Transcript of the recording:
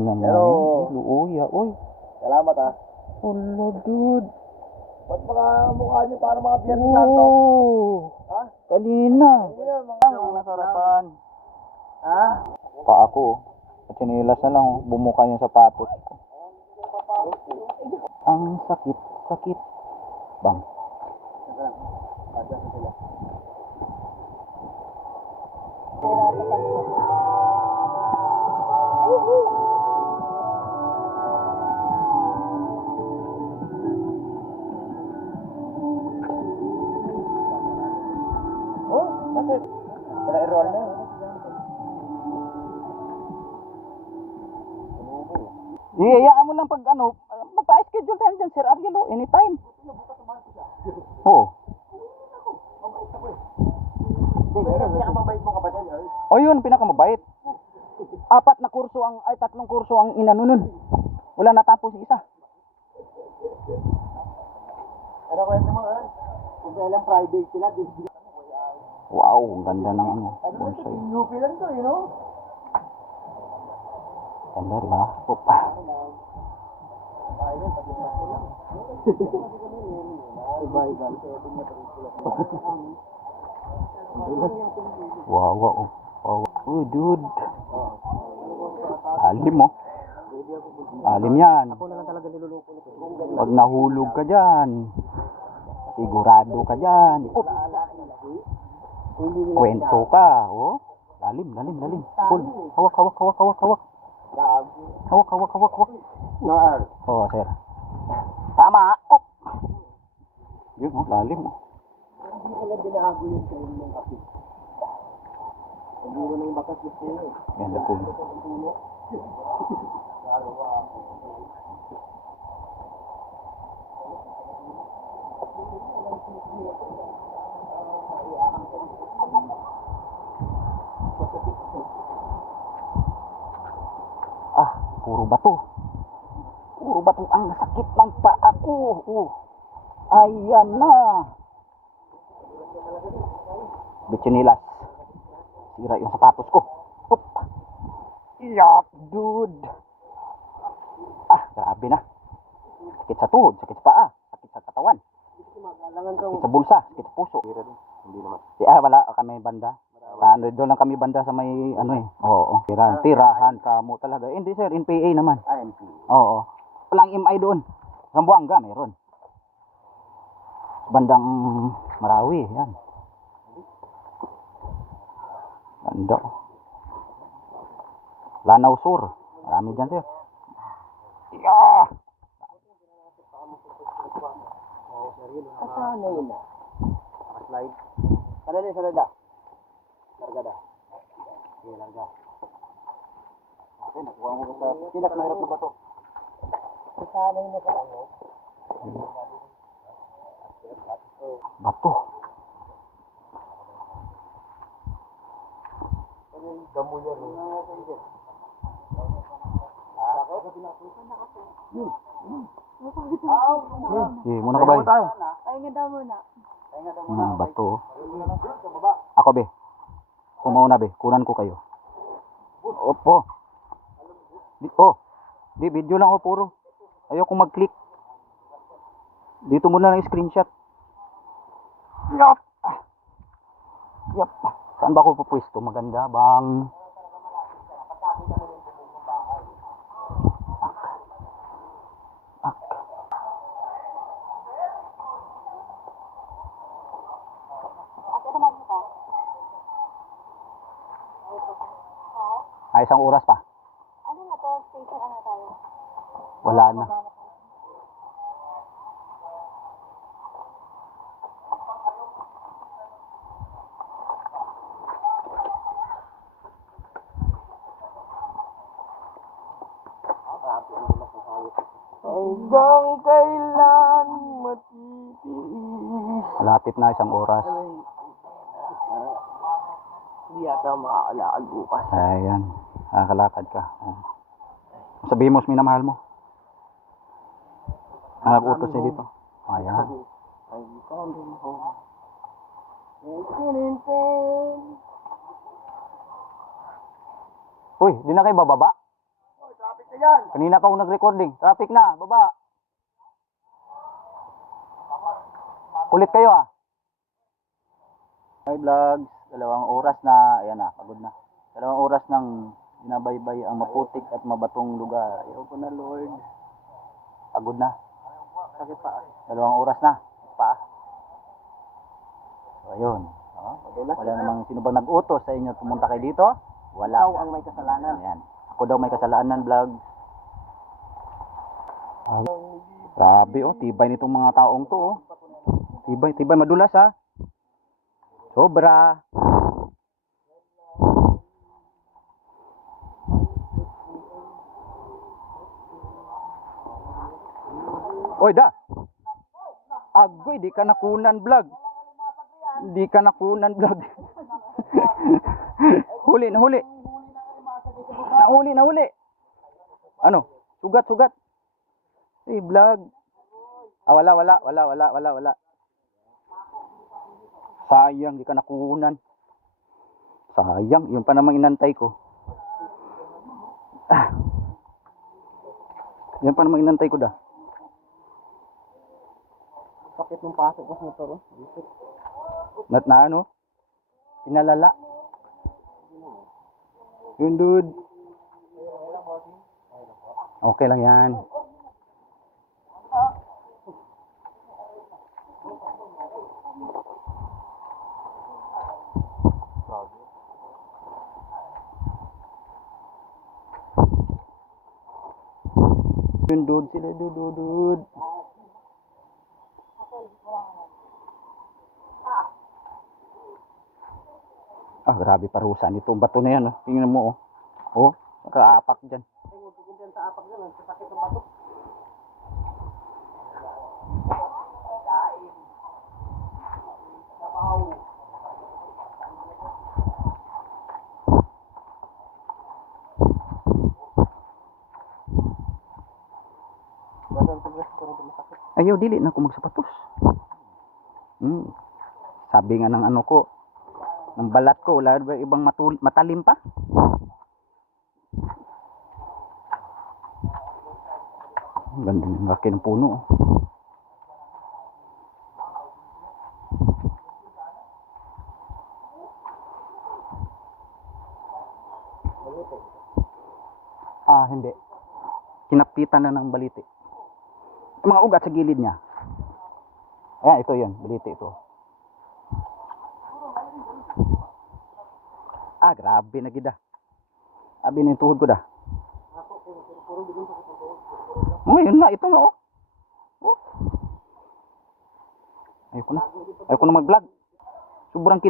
Pero, Uy, uy. salamat ah. Hello, dude. Ba't mga mukha nyo parang mga Biyernes Santo? Ha? Kanina. Ang Nasarapan. Ha? Pa ako. At sinilas na lang. Bumuka yung sapatos ko. Ang sakit, sakit. Bang. Oh, bakit? Wala i-roll na yun. Iyayaan mo lang pag ano, magpa-schedule tayo dyan, Sir Ariel, anytime. Oo. Pinakamabait mong kapatid, Earl. O yun, pinakamabait. Tatlong kurso ang inano nun. Wala natapos isa. Ano kwento mo, Earl? Kung kailang Friday sila, Wow, ang ganda ng ano. ano ba ito? Bonsai. UP lang to, you know? Ganda, di ba? Opa. Wow, wow. Wow. Uy, dude. Alim mo. Alim yan. Ako na lang talaga niluluko nito. Pag nahulog ka dyan, sigurado ka dyan. Oh, kwento ka. Oh, lalim, lalim, lalim. Cool. Hawak, hawak, hawak, hawak, hawak. Hawak, hawak, hawak, hawak. No, Earl. Oh, sir. Tama. Oh. Yun, oh, lalim. Oh. Hindi ko na binago yung train ng kapi. Hindi ko na yung bakas gusto nyo eh. Ganda po. Ah, puro bato. Puro bato ang sakit ng paa ko. Oh. Ayan na. Bichinilas. Sira yung sapatos ko. Oop. Yup, dude. Ah, grabe na. Sakit sa tuhod, sakit sa paa, sakit sa katawan, sakit sa bulsa, sakit sa puso. Hindi naman. Wala kami banda. Doon lang kami banda sa may ano eh. Oo. Tirahan ka mo talaga. Hindi sir, NPA naman. INP. Oo. Walang MI doon. Zamboanga meron. Bandang Marawi, yan. Ganda. Lanao Sur. Marami dyan sir. Yeah! Saan na yun na? Naka-slide. Salada, salada. Larga da. Okay, larga. Okay, nakuha mo sa pinak na hirap na ba to? Saan na yun na sa ano? Bato. Ano yung damo yan? Muna ka ba? Pahinga daw muna. Bato. Ako be. Kumauna be. Kunan ko kayo. Opo. Di video lang puro. Ayoko mag-click. Dito muna lang screenshot. Yup. Yup. Saan ba ako pupwesto? Maganda bang? Ay, isang oras pa. Ano na to? Station ano tayo? Wala na. Hanggang kailan matitiis? Malapit na isang oras. Hindi yata makakalakan bukas. Ayan. Nakakalakad ka. Sabihin mo sa minamahal mo. Nag-utos niya dito. Ayan. I'm coming home. Uy, di na kayo bababa? Traffic na yan. Kanina pa ako nag-recording. Traffic na, baba. Kulit kayo ah. Hi vlogs, 2 oras na, ayan na, pagod na. 2 oras nang binabaybay ang maputik at mabatong lugar. Ayaw ko na Lord. Pagod na. Sakit pa. 2 oras na. Pa. So ayun. Oh, Madulas. wala namang sino bang nag-utos sa inyo pumunta kayo dito? Wala. Ikaw ang may kasalanan. Ayan. Ako daw may kasalanan vlog. Grabe oh, tibay nitong mga taong to oh. Tibay, tibay, madulas ha. Sobra. Oy da. Agoy, di ka nakunan vlog. Di ka nakunan vlog. Huli, nahuli. Nahuli, nahuli. Ano? Sugat, sugat. Eh, vlog. Ah, wala. Sayang, di ka nakunan. Sayang, yun pa namang inantay ko. Ah. Yan pa namang inantay ko da. Sakit ng pasok ko sa motor. Na ano? Pinalala. Yun, dude. Okay lang yan. Yun, dude. Sila, dude. Ah, grabe parusa nito. Bato na yan, oh. Tingnan mo, oh. Oh, nakaapak dyan. Sa apak yan, sa sakit ng batok. Ayaw, dili na ako magsapatos. Sabi nga ng ano ko, ng balat ko, wala ba ibang matalim pa? Ang ganda ng laki ng puno. Oh. Ah, hindi. Kinapitan na ng baliti. Yung mga ugat sa gilid niya. Ayan, ito yun. Baliti ito. Ah, grabe na gida. Abi na yung tuhod ko da. Oh, yun na. Ito na oh. Oh. Ayoko na mag-vlog. Sobrang